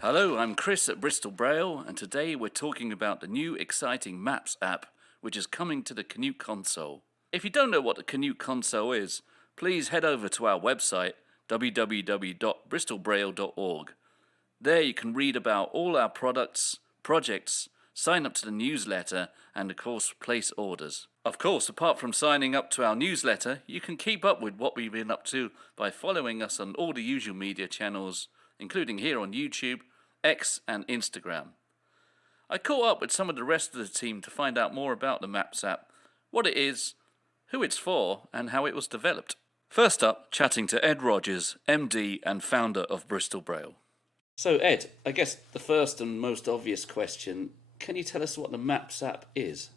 Hello, I'm Chris at Bristol Braille, and today we're talking about the new exciting Maps app, which is coming to the Canute Console. If you don't know what the Canute Console is, please head over to our website, www.bristolbraille.org. There you can read about all our products, projects, sign up to the newsletter, and of course place orders. Of course, apart from signing up to our newsletter, you can keep up with what we've been up to by following us on all the usual media channels, including here on YouTube, X and Instagram. I caught up with some of the rest of the team to find out more about the Maps app, what it is, who it's for, and how it was developed. First up, chatting to Ed Rogers, MD and founder of Bristol Braille. So Ed, I guess the first and most obvious question, can you tell us what the Maps app is?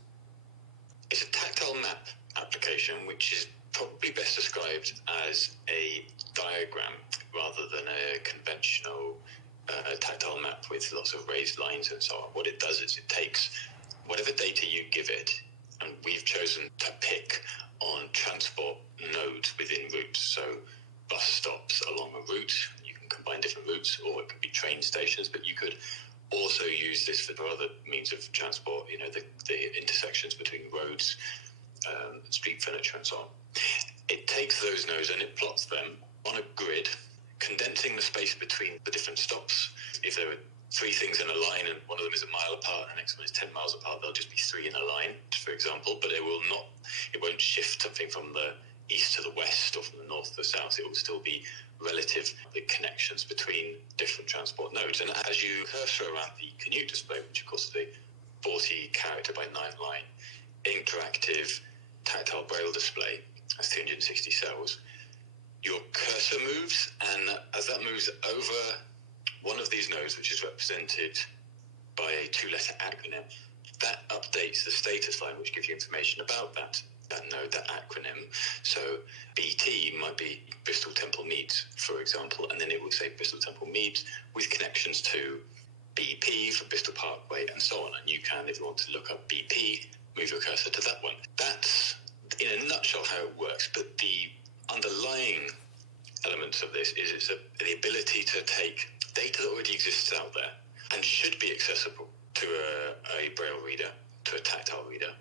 It's a tactile map application which is probably best described as a diagram rather than a conventional tactile map with lots of raised lines and so on. What it does is it takes whatever data you give it, and we've chosen to pick on transport nodes within routes, so bus stops along a route. You can combine different routes, or it could be train stations, but you could also use this for other means of transport, the intersections between roads, street furniture and so on. It takes those nodes and it plots them on a grid, condensing the space between the different stops. If there are three things in a line and one of them is a mile apart and the next one is 10 miles apart, there'll just be three in a line, for example, but it won't shift something from the east to the west or from the north to the south. It will still be relative, the connections between different transport nodes. And as you cursor around the Canute display, which of course is a 40 character by 9 line interactive tactile braille display, has 360 cells, your cursor moves, and as that moves over one of these nodes, which is represented by a 2-letter acronym, that updates the status line, which gives you information about that node, that acronym. So BT might be Bristol Temple Meads, for example, and then it will say Bristol Temple Meads with connections to BP for Bristol Parkway and so on. And you can, if you want to look up BP, move your cursor to that one. That's in a nutshell how it works, but the underlying elements of this is the ability to take data that already exists out there and should be accessible to a braille reader, to a tactile reader,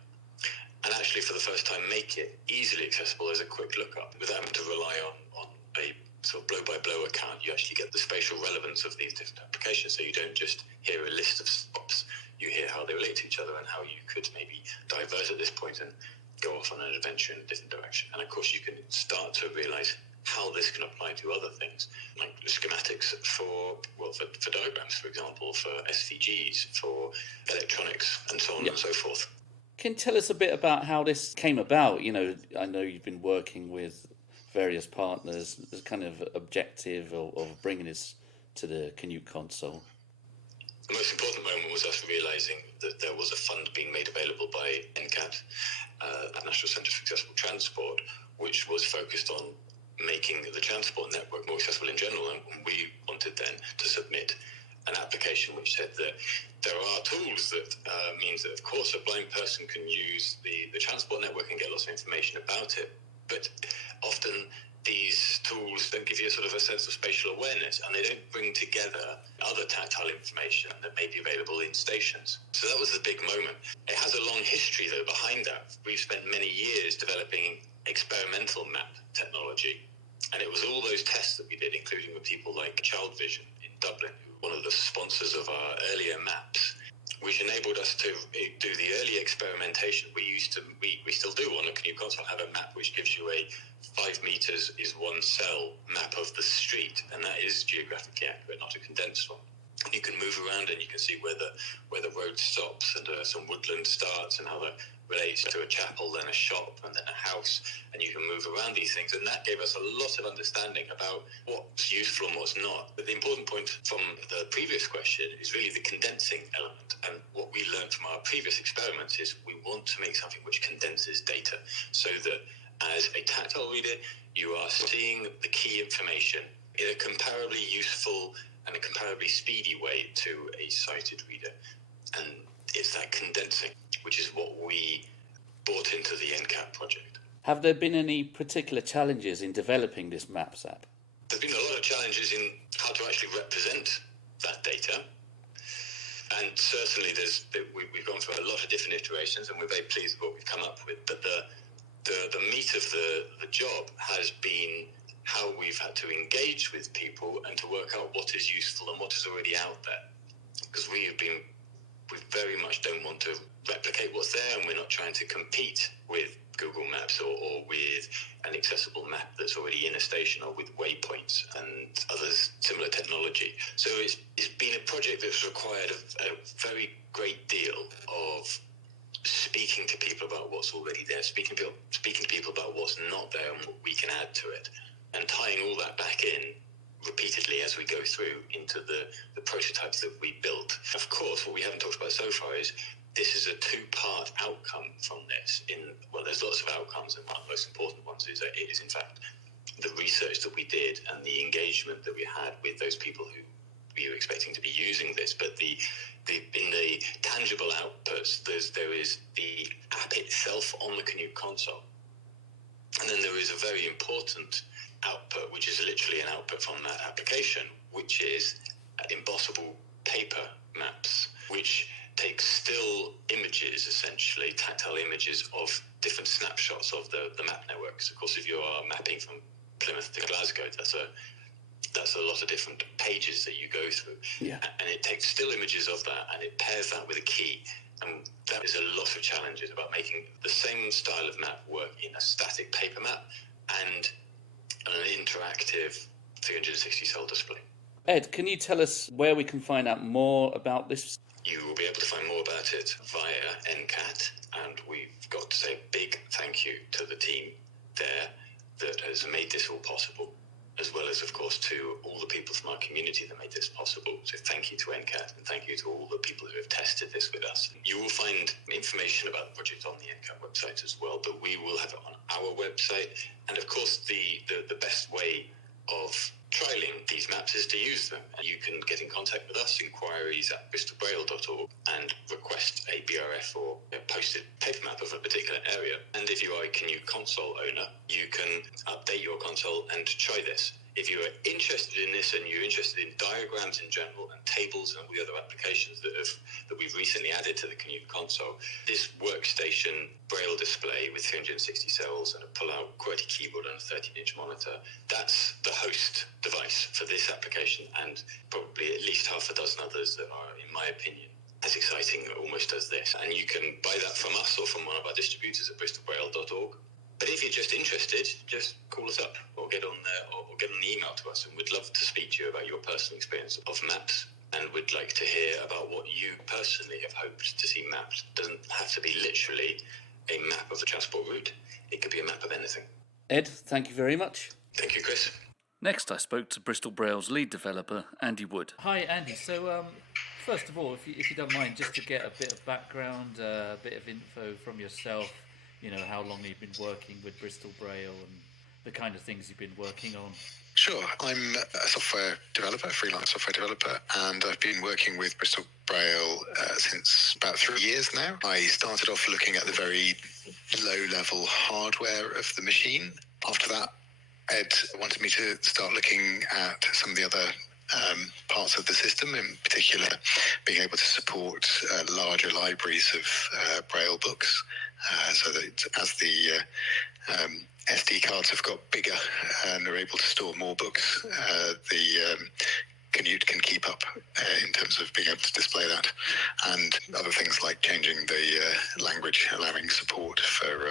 and actually for the first time make it easily accessible as a quick lookup without having to rely on a sort of blow-by-blow account. You actually get the spatial relevance of these different applications, so you don't just hear a list of stops, you hear how they relate to each other and how you could maybe divert at this point and go off on an adventure in a different direction. And of course you can start to realize how this can apply to other things, like schematics for diagrams, for example, for SVGs, for electronics, and so on and so forth. Can you tell us a bit about how this came about? I know you've been working with various partners. There's kind of objective of bringing this to the Canute Console. The most important moment was us realising that there was a fund being made available by NCAT, the National Centre for Accessible Transport, which was focused on making the transport network more accessible in general. And we wanted then to submit an application which said that there are tools that means that, of course, a blind person can use the transport network and get lots of information about it. But often these tools don't give you a sort of a sense of spatial awareness, and they don't bring together other tactile information that may be available in stations. So that was the big moment. It has a long history, though, behind that. We've spent many years developing experimental map technology, and it was all those tests that we did, including with people like Childvision in Dublin, one of the sponsors of our earlier maps, which enabled us to do the early experimentation. We still do on a Canute Console have a map which gives you a 5 meters is one cell map of the street, and that is geographically accurate, not a condensed one. And you can move around and you can see where the road stops and some woodland starts and how that relates to a chapel, then a shop, and then a house, and you can move around these things. And that gave us a lot of understanding about what's useful and what's not. But the important point from the previous question is really the condensing element. And what we learned from our previous experiments is we want to make something which condenses data so that as a tactile reader, you are seeing the key information in a comparably useful and a comparably speedy way to a sighted reader. And it's that condensing, which is what we brought into the NCAT project. Have there been any particular challenges in developing this Maps app? There's been a lot of challenges in how to actually represent that data. And certainly we've gone through a lot of different iterations, and we're very pleased with what we've come up with. But the meat of the job has been how we've had to engage with people and to work out what is useful and what is already out there. Because we very much don't want to replicate what's there, and we're not trying to compete with Google Maps or with an accessible map that's already in a station, or with waypoints and other similar technology. So it's been a project that's required a very great deal of speaking to people about what's already there, speaking to people about what's not there and what we can add to it, and tying all that back in repeatedly as we go through into the prototypes that we built. Of course, what we haven't talked about so far is this is a two-part outcome from this. There's lots of outcomes, and one of the most important ones is that it is, in fact, the research that we did and the engagement that we had with those people who we were expecting to be using this. But in the tangible outputs, there is the app itself on the Canute console, and then there is a very important output, which is literally an output from that application, which is embossable paper maps, which take still images, essentially tactile images of different snapshots of the map networks. Of course, if you are mapping from Plymouth to Glasgow, that's a lot of different pages that you go through. Yeah. And it takes still images of that, and it pairs that with a key. And that is a lot of challenges about making the same style of map work in a static paper map and an interactive 360 cell display. Ed, can you tell us where we can find out more about this? You will be able to find more about it via NCAT, and we've got to say a big thank you to the team there that has made this all possible, as well as, of course, to all the people from our community that made this possible. So thank you to NCAT, and thank you to all the people who have tested this with us. You will find information about the project on the NCAT website as well, but we will have it on our website. And of course, the best way of trialling these maps is to use them. And you can get in contact with us, enquiries at bristolbraille.org, and request a BRF or a posted paper map of a particular area. And if you are a Canute Console owner, you can update your console and try this. If you are interested in this and you're interested in diagrams in general and tables and all the other applications that we've recently added to the Canute console, this workstation Braille display with 360 cells and a pull-out QWERTY keyboard and a 13-inch monitor, that's the host device for this application, and probably at least half a dozen others that are, in my opinion, as exciting almost as this. And you can buy that from us or from one of our distributors at bristolbraille.org. But if you're just interested, just call us up or get on an email to us, and we'd love to speak to you about your personal experience of maps, and we'd like to hear about what you personally have hoped to see mapped. It doesn't have to be literally a map of a transport route. It could be a map of anything. Ed, thank you very much. Thank you, Chris. Next, I spoke to Bristol Braille's lead developer, Andy Wood. Hi, Andy. So, first of all, if you don't mind, just to get a bit of background, a bit of info from yourself, how long you've been working with Bristol Braille and the kind of things you've been working on. Sure. I'm a software developer, a freelance software developer, and I've been working with Bristol Braille since about 3 years now. I started off looking at the very low-level hardware of the machine. After that, Ed wanted me to start looking at some of the other parts of the system, in particular being able to support larger libraries of Braille books, so that as the SD cards have got bigger and are able to store more books, the Canute can keep up in terms of being able to display that, and other things like changing the language, allowing support for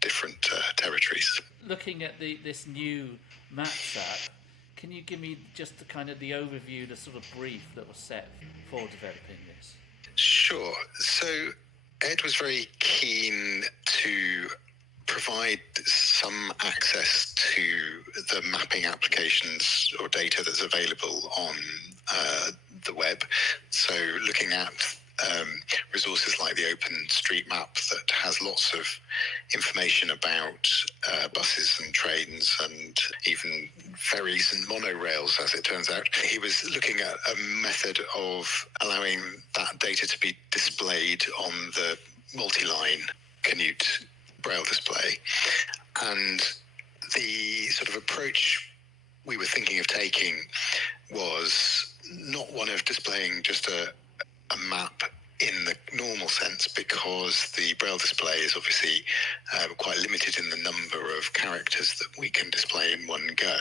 different territories. Looking at this new Maps app, can you give me just the overview, the sort of brief that was set for developing this? Sure. So Ed was very keen to provide some access to the mapping applications or data that's available on the web. So looking at resources like the OpenStreetMap that has lots of information about buses and trains and even ferries and monorails, as it turns out. He was looking at a method of allowing that data to be displayed on the multi-line Canute Braille display. And the sort of approach we were thinking of taking was not one of displaying just a map in the normal sense, because the Braille display is obviously quite limited in the number of characters that we can display in one go.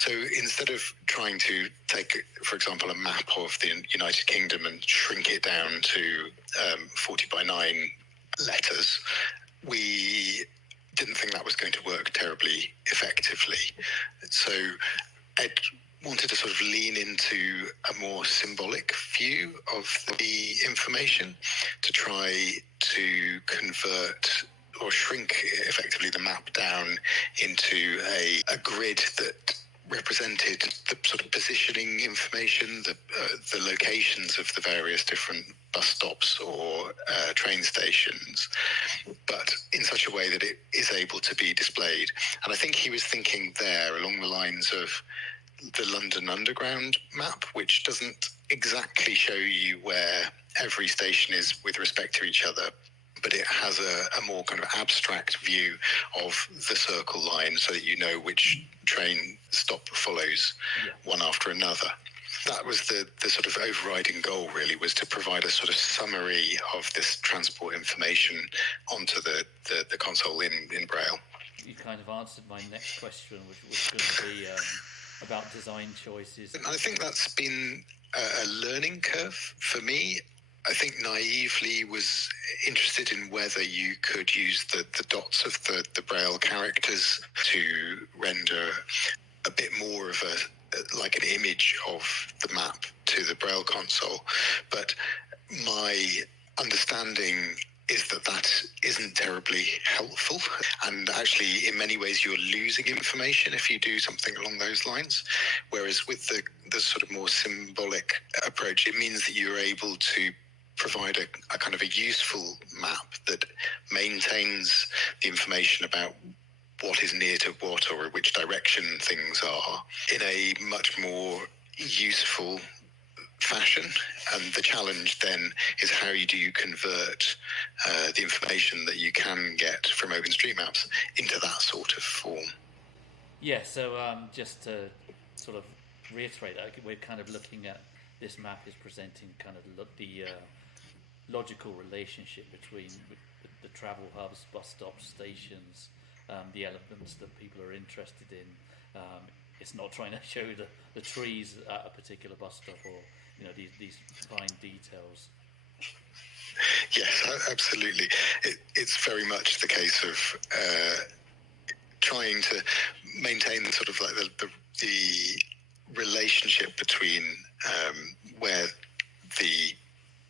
So instead of trying to take, for example, a map of the United Kingdom and shrink it down to 40 by 9 letters, we didn't think that was going to work terribly effectively. So Ed wanted to sort of lean into a more symbolic view of the information to try to convert or shrink effectively the map down into a grid that represented the sort of positioning information, the locations of the various different bus stops or train stations, but in such a way that it is able to be displayed. And I think he was thinking there along the lines of the London Underground map, which doesn't exactly show you where every station is with respect to each other, but it has a more kind of abstract view of the circle line so that you know which train stop follows one after another. That was the sort of overriding goal, really, was to provide a sort of summary of this transport information onto the console in Braille. You kind of answered my next question, which was going to be about design choices. I think that's been a learning curve for me. I think naively was interested in whether you could use the dots of the Braille characters to render a bit more of like an image of the map to the Braille console. But my understanding is that isn't terribly helpful, and actually in many ways you're losing information if you do something along those lines, whereas with the sort of more symbolic approach, it means that you're able to provide a kind of a useful map that maintains the information about what is near to what or which direction things are in a much more useful fashion. And the challenge then is how do you convert the information that you can get from OpenStreetMaps into that sort of form. Yeah, so just to sort of reiterate that, we're kind of looking at this map is presenting kind of the logical relationship between the travel hubs, bus stops, stations, the elements that people are interested in. It's not trying to show the trees at a particular bus stop or these fine details. Yes, absolutely. It's very much the case of trying to maintain sort of like the relationship between where the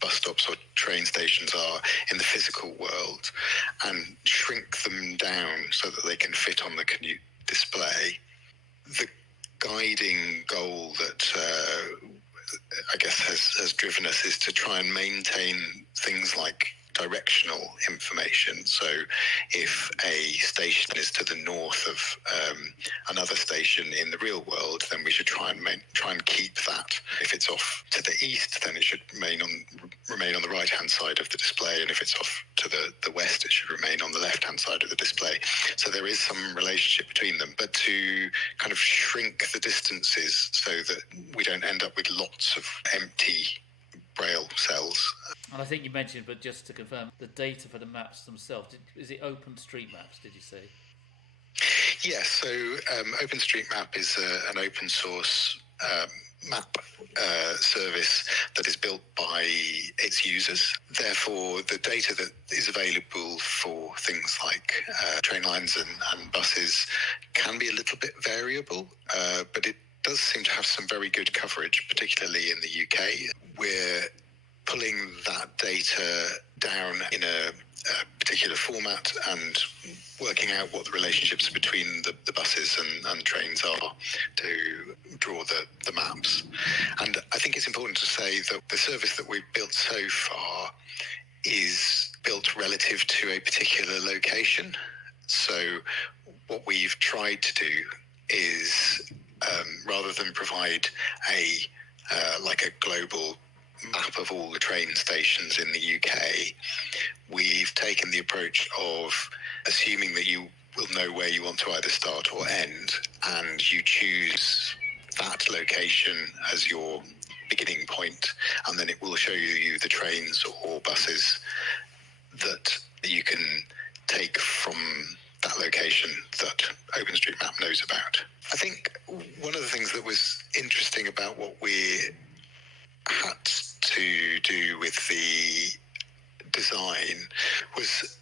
bus stops or train stations are in the physical world and shrink them down so that they can fit on the Canute display. The guiding goal that I guess has driven us is to try and maintain things like directional information. So if a station is to the north of another station in the real world, then we should try and keep that. If it's off to the east, then it should remain on the right hand side of the display, and if it's off to the west, it should remain on the left hand side of the display. So there is some relationship between them, but to kind of shrink the distances so that we don't end up with lots of empty Braille cells. And I think you mentioned, but just to confirm, the data for the maps themselves, is it OpenStreetMaps, did you say? Yes, so OpenStreetMap is an open source map service that is built by its users. Therefore, the data that is available for things like train lines and buses can be a little bit variable, but it does seem to have some very good coverage, particularly in the UK. We're pulling that data down in a particular format and working out what the relationships between the buses and trains are to draw the maps. And I think it's important to say that the service that we've built so far is built relative to a particular location. So what we've tried to do is rather than provide like a global map of all the train stations in the UK, we've taken the approach of assuming that you will know where you want to either start or end, and you choose that location as your beginning point, and then it will show you the trains or buses that you can take from that location that OpenStreetMap knows about. I think one of the things that was interesting about what we had to do with the design was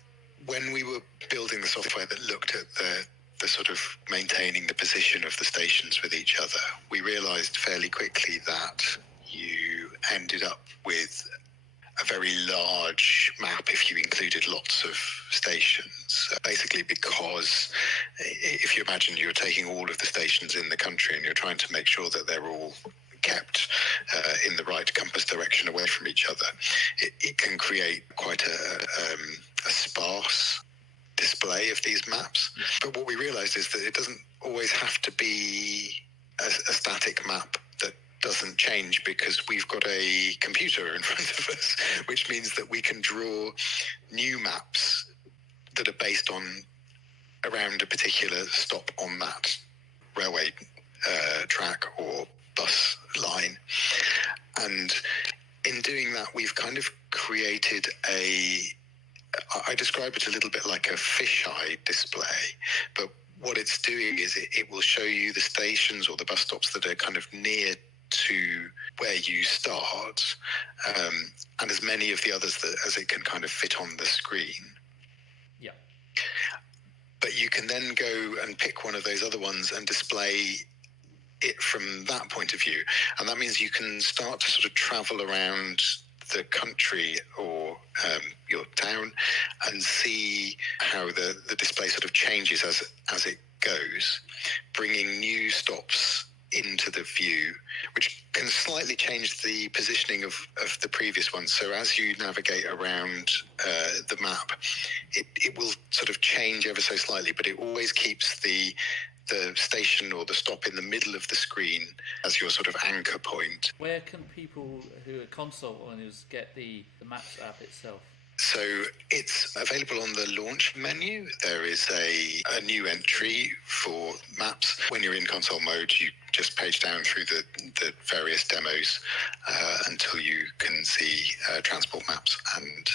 when we were building the software that looked at the sort of maintaining the position of the stations with each other, we realized fairly quickly that you ended up with a very large map if you included lots of stations. Basically, because if you imagine you're taking all of the stations in the country and you're trying to make sure that they're all kept in the right compass direction away from each other, it can create quite a sparse display of these maps. But what we realized is that it doesn't always have to be a static map that doesn't change, because we've got a computer in front of us, which means that we can draw new maps that are based on around a particular stop on that railway track or bus line. And in doing that, we've kind of created I describe it a little bit like a fisheye display, but what it's doing is it will show you the stations or the bus stops that are kind of near to where you start, and as many of the others as it can kind of fit on the screen. Yeah. But you can then go and pick one of those other ones and display it from that point of view. And that means you can start to sort of travel around the country or your town and see how the display sort of changes as it goes, bringing new stops into the view, which can slightly change the positioning of the previous one. So as you navigate around the map, it will sort of change ever so slightly, but it always keeps the station or the stop in the middle of the screen as your sort of anchor point. Where can people who are console owners get the Maps app itself? So it's available on the launch menu. There is a new entry for maps. When you're in console mode, you just page down through the various demos until you can see transport maps, and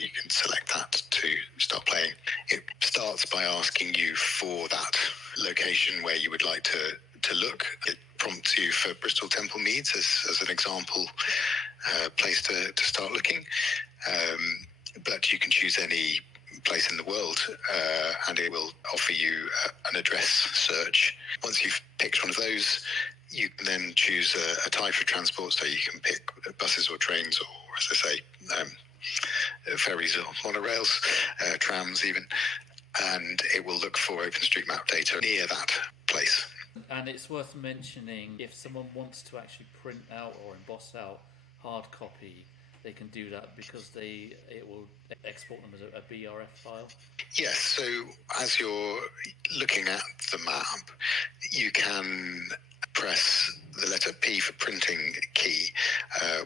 you can select that to start playing. It starts by asking you for that location where you would like to look. It prompts you for Bristol Temple Meads as an example place to start looking. But you can choose any place in the world and it will offer you an address search. Once you've picked one of those, you can then choose a type of transport, so you can pick buses or trains or, as I say, ferries or monorails, trams even, and it will look for OpenStreetMap data near that place. And it's worth mentioning, if someone wants to actually print out or emboss out hard copy, they can do that because it will export them as a BRF file. Yes, so as you're looking at the map, you can press the letter P for printing key,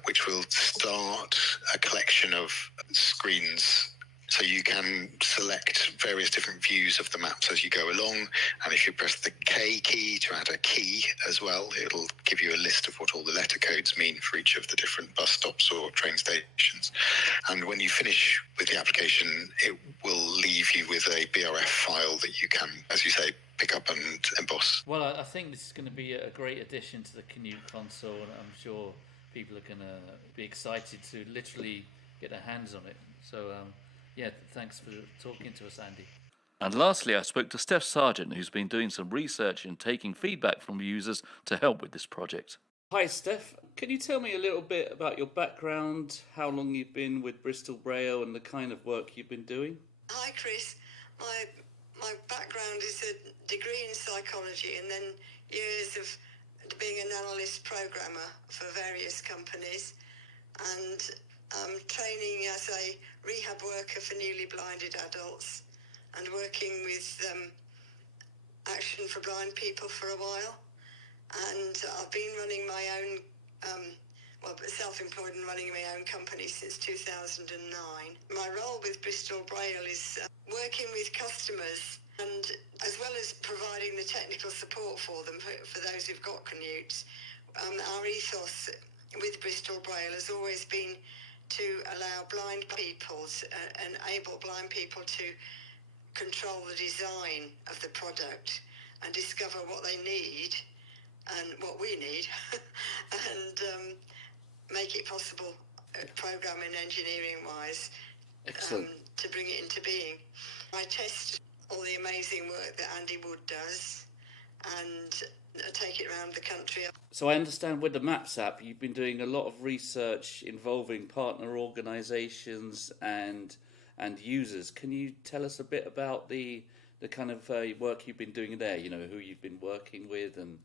which will start a collection of screens. So you can select various different views of the maps as you go along, and if you press the K key to add a key as well, it'll give you a list of what all the letter codes mean for each of the different bus stops or train stations. And when you finish with the application, it will leave you with a BRF file that you can, as you say, pick up and emboss. Well, I think this is going to be a great addition to the Canute console, and I'm sure people are going to be excited to literally get their hands on it. So, yeah, thanks for talking to us, Andy. And lastly, I spoke to Steph Sargent, who's been doing some research and taking feedback from users to help with this project. Hi, Steph. Can you tell me a little bit about your background, how long you've been with Bristol Braille, and the kind of work you've been doing? Hi, Chris. My background is a degree in psychology and then years of being an analyst programmer for various companies, and training as a rehab worker for newly blinded adults and working with Action for Blind People for a while. And I've been running my own well, self-employed and running my own company since 2009. My role with Bristol Braille is working with customers, and as well as providing the technical support for them, for those who've got Canutes. Our ethos with Bristol Braille has always been to allow blind people and able blind people to control the design of the product and discover what they need and what we need and make it possible, programming engineering wise, to bring it into being. I test all the amazing work that Andy Wood does and take it around the country. So I understand with the Maps app, you've been doing a lot of research involving partner organisations and users. Can you tell us a bit about the kind of work you've been doing there? You know, who you've been working with and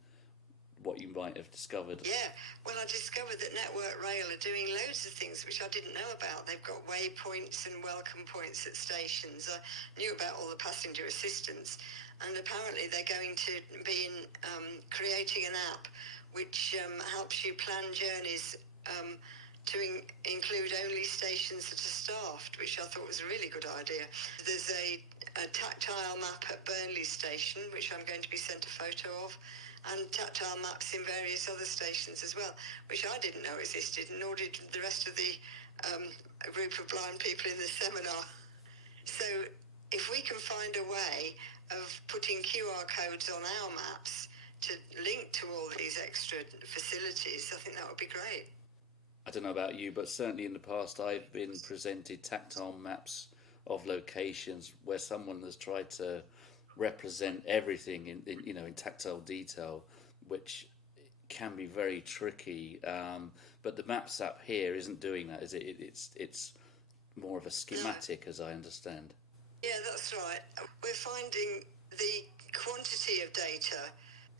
what you might have discovered. Yeah, well, I discovered that Network Rail are doing loads of things which I didn't know about. They've got waypoints and welcome points at stations. I knew about all the passenger assistance, and apparently they're going to be creating an app which helps you plan journeys to include only stations that are staffed, which I thought was a really good idea. There's a tactile map at Burnley station, which I'm going to be sent a photo of, and tactile maps in various other stations as well, which I didn't know existed, nor did the rest of the group of blind people in the seminar. So if we can find a way of putting QR codes on our maps to link to all these extra facilities, I think that would be great. I don't know about you, but certainly in the past I've been presented tactile maps of locations where someone has tried to represent everything in tactile detail, which can be very tricky. But the Maps app here isn't doing that, is it? It's more of a schematic, as I understand. Yeah, that's right. We're finding the quantity of data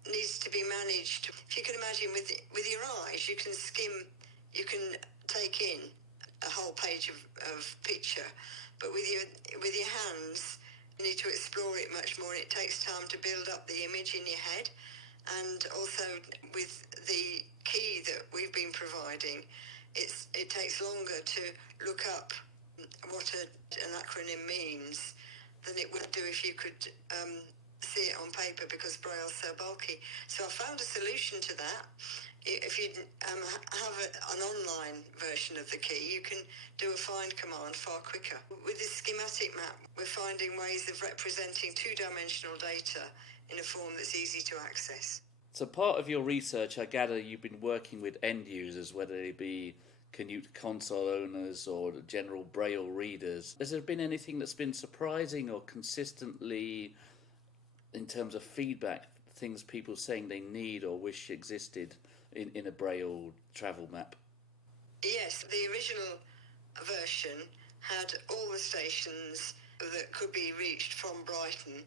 needs to be managed. If you can imagine, with your eyes, you can skim, you can take in a whole page of picture, but with your hands, you need to explore it much more, and it takes time to build up the image in your head. And also with the key that we've been providing, it takes longer to look up what an acronym means than it would do if you could see it on paper, because Braille's so bulky. So I found a solution to that. If you have an online version of the key, you can do a find command far quicker. With this schematic map, we're finding ways of representing two-dimensional data in a form that's easy to access. So part of your research, I gather you've been working with end users, whether they be Canute Console owners or general Braille readers. Has there been anything that's been surprising or consistently, in terms of feedback, things people saying they need or wish existed in a Braille travel map? Yes, the original version had all the stations that could be reached from Brighton.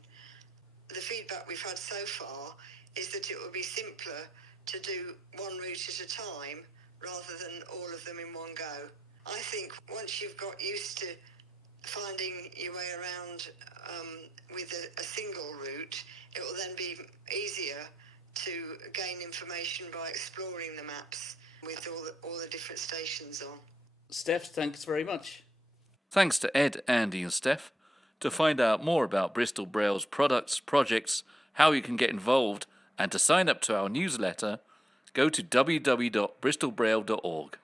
The feedback we've had so far is that it would be simpler to do one route at a time rather than all of them in one go. I think once you've got used to finding your way around with a single route, it will then be easier to gain information by exploring the maps with all the different stations on. Steph, thanks very much. Thanks to Ed, Andy and Steph. To find out more about Bristol Braille's products, projects, how you can get involved, and to sign up to our newsletter, go to www.bristolbraille.org.